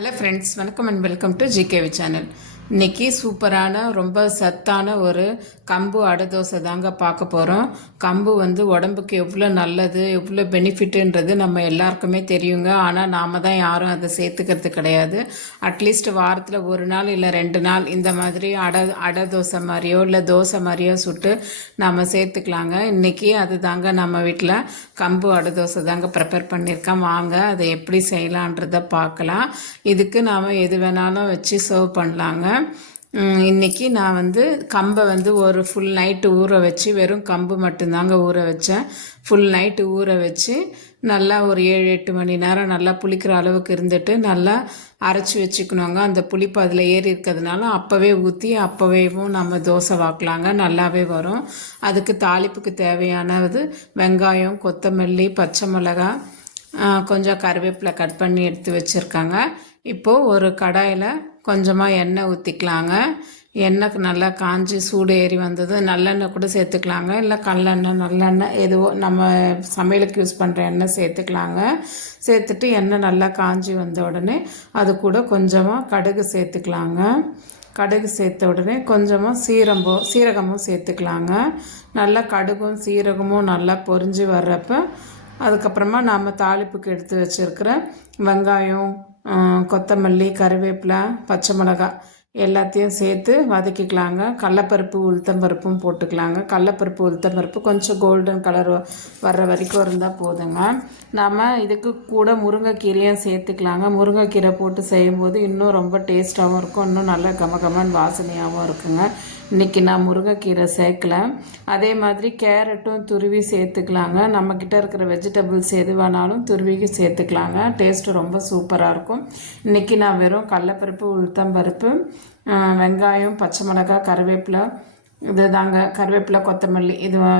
Hello friends, வணக்கம் and welcome to GKV channel. இன்றைக்கி சூப்பரான ரொம்ப சத்தான ஒரு கம்பு அடை தோசை தாங்க பார்க்க போகிறோம். கம்பு உடம்புக்கு எவ்வளோ நல்லது, எவ்வளோ பெனிஃபிட்டுன்றது நம்ம எல்லாருக்குமே தெரியுங்க. ஆனால் நாம் தான் யாரும் அதை சேர்த்துக்கிறது கிடையாது. அட்லீஸ்ட் வாரத்தில் ஒரு நாள் இல்லை 2 நாள் இந்த மாதிரி அடை தோசை மாதிரியோ இல்லை தோசை மாதிரியோ சுட்டு நாம் சேர்த்துக்கலாங்க. இன்றைக்கி அது தாங்க நம்ம வீட்டில் கம்பு அடை தோசை தாங்க ப்ரிப்பேர் பண்ணியிருக்கேன். வாங்க அதை எப்படி செய்யலான்றதை பார்க்கலாம். இதுக்கு நாம் எது வேணாலும் வச்சு சர்வ் பண்ணலாங்க. இன்றைக்கி நான் கம்பை ஒரு ஃபுல் நைட்டு ஊற வச்சு, வெறும் கம்பு மட்டும்தாங்க ஊற வச்சேன். ஃபுல் நைட்டு ஊற வச்சு நல்லா ஒரு 7-8 மணி நேரம் நல்லா புளிக்கிற அளவுக்கு இருந்துட்டு நல்லா அரைச்சி வச்சுக்கணுங்க. அந்த புளிப்பு அதில் ஏறி இருக்கிறதுனால அப்போவே ஊற்றி அப்போவேவும் நம்ம தோசை வாக்கலாங்க, நல்லாவே வரும். அதுக்கு தாளிப்புக்கு தேவையானது வெங்காயம், கொத்தமல்லி, பச்சை மிளகாய், கொஞ்சம் கருவேப்பிலை கட் பண்ணி எடுத்து வச்சுருக்காங்க. இப்போது ஒரு கடாயில் கொஞ்சமாக எண்ணெய் ஊற்றிக்கலாங்க. எண்ணெய்க்கு நல்லா காஞ்சி சூடு ஏறி வந்தது நல்லெண்ணெய் கூட சேர்த்துக்கலாங்க, இல்லை கல்லெண்ணெய், நல்லெண்ணெய் எதுவோ நம்ம சமையலுக்கு யூஸ் பண்ணுற எண்ணெய் சேர்த்துக்கலாங்க. சேர்த்துட்டு எண்ணெய் நல்லா காஞ்சி வந்த உடனே அது கூட கொஞ்சமாக கடுகு சேர்த்துக்கலாங்க. கடுகு சேர்த்த உடனே கொஞ்சமாக சீரகமும் சேர்த்துக்கலாங்க. நல்லா கடுகும் சீரகமும் நல்லா பொரிஞ்சு வர்றப்போ அதுக்கப்புறமா நாம் தாளிப்புக்கு எடுத்து வச்சுருக்கிற வெங்காயம், கொத்தமல்லி, கருவேப்பிலை, பச்சை மிளகாய் எல்லாத்தையும் சேர்த்து வதக்கிக்கலாங்க. கடலப்பருப்பு, உளுத்தம்பருப்பும் போட்டுக்கலாங்க. கடலப்பருப்பு, உளுத்தம்பருப்பு கொஞ்சம் கோல்டன் கலர் வர்ற வரைக்கும் இருந்தால் போதுங்க. நாம் இதுக்கு கூட முருங்கைக்கீரையும் சேர்த்துக்கலாங்க. முருங்கைக்கீரை போட்டு செய்யும்போது இன்னும் ரொம்ப டேஸ்ட்டாகவும் இருக்கும், இன்னும் நல்லா கமகமன் வாசனையாகவும் இருக்குங்க. இன்றைக்கி நான் முருங்கைக்கீரை சேர்க்கல. அதே மாதிரி கேரட்டும் துருவி சேர்த்துக்கலாங்க. நம்மக்கிட்ட இருக்கிற வெஜிடபிள்ஸ் எது வேணாலும் துருவிக்கு சேர்த்துக்கலாங்க. டேஸ்ட்டு ரொம்ப சூப்பராக இருக்கும். இன்றைக்கி நான் வெறும் கடலப்பருப்பு, உளுத்தம்பருப்பு, வெங்காயம், பச்சை மிளகாய், கருவேப்பிலை, இது தாங்க கருவேப்பிலை, கொத்தமல்லி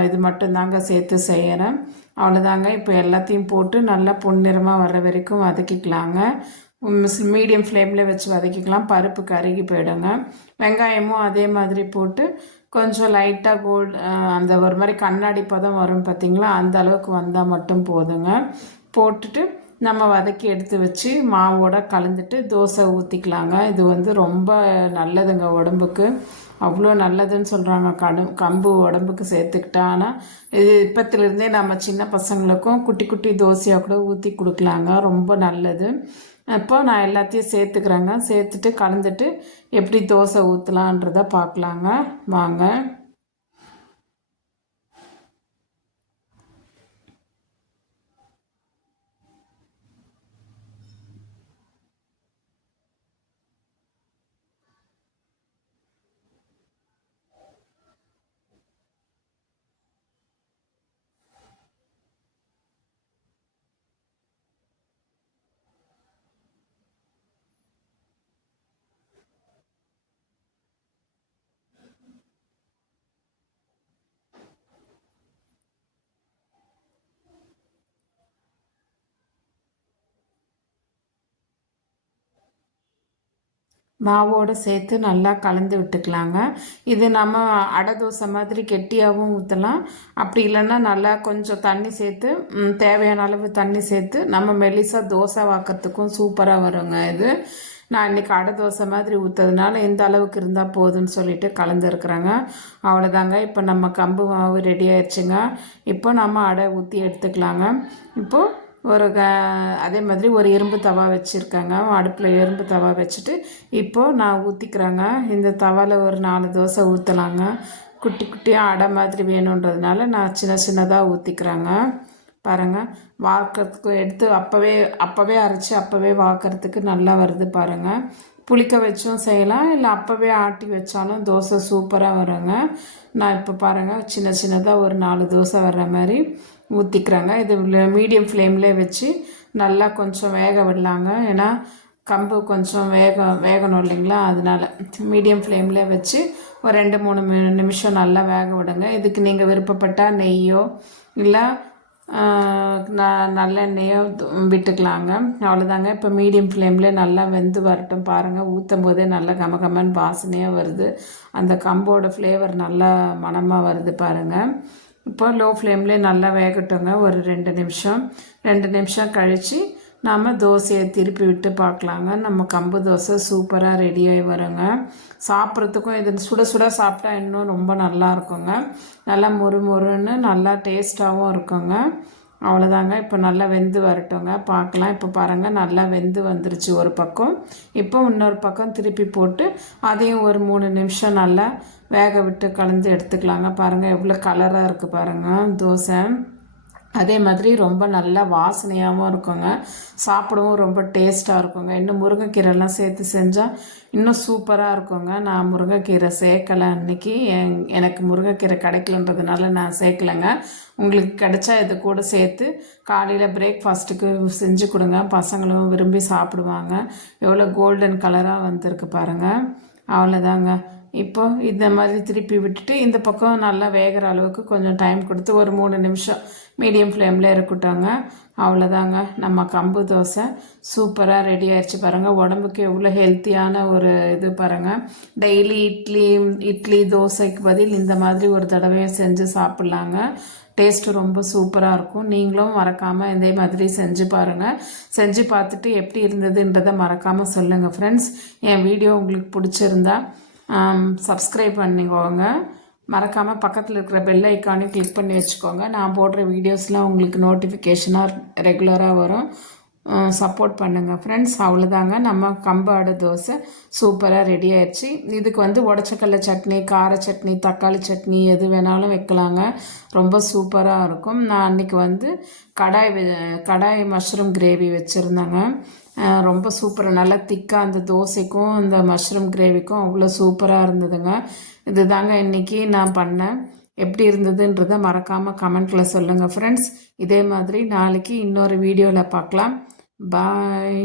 இது மட்டும்தாங்க சேர்த்து செய்கிறேன். அவ்வளோதாங்க. இப்போ எல்லாத்தையும் போட்டு நல்லா பொன்னிறமாக வர்ற வரைக்கும் வதக்கிக்கலாங்க. மீடியம் ஃப்ளேமில் வச்சு வதக்கிக்கலாம், பருப்பு கருகி போயிடுங்க. வெங்காயமும் அதே மாதிரி போட்டு கொஞ்சம் லைட்டாக அந்த ஒரு மாதிரி கண்ணாடி பதம் வரும் பார்த்திங்களா, அந்த அளவுக்கு வந்தால் மட்டும் போதுங்க. போட்டுட்டு நம்ம வதக்கி எடுத்து வச்சு மாவோட கலந்துட்டு தோசை ஊற்றிக்கலாங்க. இது ரொம்ப நல்லதுங்க உடம்புக்கு, அவ்வளோ நல்லதுன்னு சொல்கிறாங்க. கம்பு உடம்புக்கு சேர்த்துக்கிட்டா. ஆனால் இது இப்போத்துலேருந்தே நம்ம சின்ன பசங்களுக்கும் குட்டி குட்டி தோசையாக கூட ஊற்றி கொடுக்கலாங்க, ரொம்ப நல்லது. இப்போ நான் எல்லாத்தையும் சேர்த்துக்கிறேங்க. சேர்த்துட்டு கலந்துட்டு எப்படி தோசை ஊற்றலான்றதை பார்க்கலாங்க, வாங்க. மாவோடு சேர்த்து நல்லா கலந்து விட்டுக்கலாங்க. இது நம்ம அடை தோசை மாதிரி கெட்டியாகவும் ஊற்றலாம். அப்படி இல்லைன்னா நல்லா கொஞ்சம் தண்ணி சேர்த்து, தேவையான அளவு தண்ணி சேர்த்து நம்ம மெல்லிசாக தோசை வாக்கிறதுக்கும் சூப்பராக வருங்க. இது நான் இன்றைக்கி அடை தோசை மாதிரி ஊற்றுறதுனால இந்த அளவுக்கு இருந்தால் போதுன்னு சொல்லிட்டு கலந்துருக்குறேங்க. அவ்வளோதாங்க. இப்போ நம்ம கம்பு மாவு ரெடி ஆயிடுச்சுங்க. இப்போ நம்ம அடை ஊற்றி எடுத்துக்கலாங்க. இப்போது அதே மாதிரி ஒரு இரும்பு தவா வச்சுருக்கேங்க. அடுப்பில் இரும்பு தவா வச்சுட்டு இப்போது நான் ஊற்றிக்கிறேங்க. இந்த தவாவில் ஒரு 4 தோசை ஊற்றலாங்க. குட்டி குட்டியாக அடை மாதிரி வேணுன்றதுனால நான் சின்ன சின்னதாக ஊற்றிக்கிறேங்க. பாருங்கள், வாக்கிறதுக்கு எடுத்து அப்போவே அரைச்சி அப்போவே வாக்கிறதுக்கு நல்லா வருது பாருங்கள். புளிக்க வச்சும் செய்யலாம், இல்லை அப்போவே ஆட்டி வச்சாலும் தோசை சூப்பராக வருங்க. நான் இப்போ பாருங்கள் சின்ன சின்னதாக ஒரு 4 தோசை வர்ற மாதிரி ஊற்றிக்கிறாங்க. இது மீடியம் ஃப்ளேமில் வச்சு நல்லா கொஞ்சம் வேக விடலாங்க. ஏன்னா கம்பு கொஞ்சம் வேகணும் இல்லைங்களா, அதனால் மீடியம் ஃப்ளேமில் வச்சு ஒரு 2-3 நிமிஷம் நல்லா வேக விடுங்க. இதுக்கு நீங்கள் விருப்பப்பட்டால் நெய்யோ இல்லை நல்லெண்ணெயோ விட்டுக்கலாங்க. அவ்வளோதாங்க. இப்போ மீடியம் ஃப்ளேமில் நல்லா வெந்து வரட்டும். பாருங்கள், ஊற்றும் போதே நல்லா கமகமன் வாசனையாக வருது. அந்த கம்போட ஃப்ளேவர் நல்லா மணமாக வருது பாருங்கள். இப்போ லோ ஃப்ளேம்லேயே நல்லா வேகட்டுங்க. ஒரு 2 நிமிஷம் கழித்து நாம் தோசையை திருப்பி விட்டு பார்க்கலாங்க. நம்ம கம்பு தோசை சூப்பராக ரெடியாகி வருங்க. சாப்பிட்றதுக்கும் இது சுட சுட சாப்பிட்டா இன்னும் ரொம்ப நல்லா இருக்குங்க. நல்லா மொறு மொறுன்னு நல்லா டேஸ்ட்டாகவும் இருக்குங்க. அவ்வளோதாங்க. இப்போ நல்லா வெந்து வரட்டுங்க, பார்க்கலாம். இப்போ பாருங்கள், நல்லா வெந்து வந்துருச்சு ஒரு பக்கம். இப்போ இன்னொரு பக்கம் திருப்பி போட்டு அதையும் ஒரு 3 நிமிஷம் நல்லா வேக விட்டு கலந்து எடுத்துக்கலாங்க. பாருங்கள் எவ்வளோ கலராக இருக்குது பாருங்கள் தோசை. அதே மாதிரி ரொம்ப நல்லா வாசனையாகவும் இருக்குங்க, சாப்பிடவும் ரொம்ப டேஸ்ட்டாக இருக்குங்க. இன்னும் முருங்கைக்கீரைலாம் சேர்த்து செஞ்சால் இன்னும் சூப்பராக இருக்குங்க. நான் முருங்கைக்கீரை சேர்க்கலை அன்றைக்கி, எனக்கு முருங்கைக்கீரை கிடைக்கலன்றதுனால நான் சேர்க்கலைங்க. உங்களுக்கு கிடைச்சா இது கூட சேர்த்து காலையில் பிரேக்ஃபாஸ்ட்டுக்கு செஞ்சு கொடுங்க, பசங்களும் விரும்பி சாப்பிடுவாங்க. எவ்வளோ கோல்டன் கலராக வந்திருக்கு பாருங்கள். அவ்வளோதாங்க. இப்போ இந்த மாதிரி திருப்பி விட்டுட்டு இந்த பக்கம் நல்லா வேகிற அளவுக்கு கொஞ்சம் டைம் கொடுத்து ஒரு 3 நிமிஷம் மீடியம் ஃப்ளேமில் இருக்கட்டுங்க. அவ்வளோதாங்க, நம்ம கம்பு தோசை சூப்பராக ரெடி ஆயிடுச்சு பாருங்கள். உடம்புக்கு எவ்வளோ ஹெல்த்தியான ஒரு இது பாருங்கள். டெய்லி இட்லி தோசைக்கு பதில் இந்த மாதிரி ஒரு தடவையும் செஞ்சு சாப்பிட்லாங்க. டேஸ்ட்டு ரொம்ப சூப்பராக இருக்கும். நீங்களும் மறக்காமல் இதே மாதிரி செஞ்சு பாருங்கள். செஞ்சு பார்த்துட்டு எப்படி இருந்ததுன்றதை மறக்காமல் சொல்லுங்கள் ஃப்ரெண்ட்ஸ். என் வீடியோ உங்களுக்கு பிடிச்சிருந்தா சப்ஸ்கிரைப் பண்ணிக்கோங்க. மறக்காமல் பக்கத்தில் இருக்கிற பெல் ஐக்கானையும் கிளிக் பண்ணி வச்சுக்கோங்க. நான் போடுற வீடியோஸ்லாம் உங்களுக்கு நோட்டிஃபிகேஷனாக ரெகுலராக வரும். சப்போர்ட் பண்ணுங்கள் ஃப்ரெண்ட்ஸ். அவ்வளோதாங்க, நம்ம கம்பு அடை தோசை சூப்பராக ரெடி ஆயிடுச்சு. இதுக்கு உடச்சக்கடலை சட்னி, கார சட்னி, தக்காளி சட்னி எது வேணாலும் வைக்கலாங்க. ரொம்ப சூப்பராக இருக்கும். நான் அன்றைக்கி கடாய் மஷ்ரூம் கிரேவி வச்சுருந்தேங்க. ரொம்ப சூப்பராக நல்லா திக்காக அந்த தோசைக்கும் அந்த மஷ்ரூம் கிரேவிக்கும் அவ்வளோ சூப்பராக இருந்ததுங்க. இது தாங்க இன்றைக்கி நான் பண்ணேன். எப்படி இருந்ததுன்றதை மறக்காமல் கமெண்ட்டில் சொல்லுங்கள் ஃப்ரெண்ட்ஸ். இதே மாதிரி நாளைக்கு இன்னொரு வீடியோவில் பார்க்கலாம். பாய்.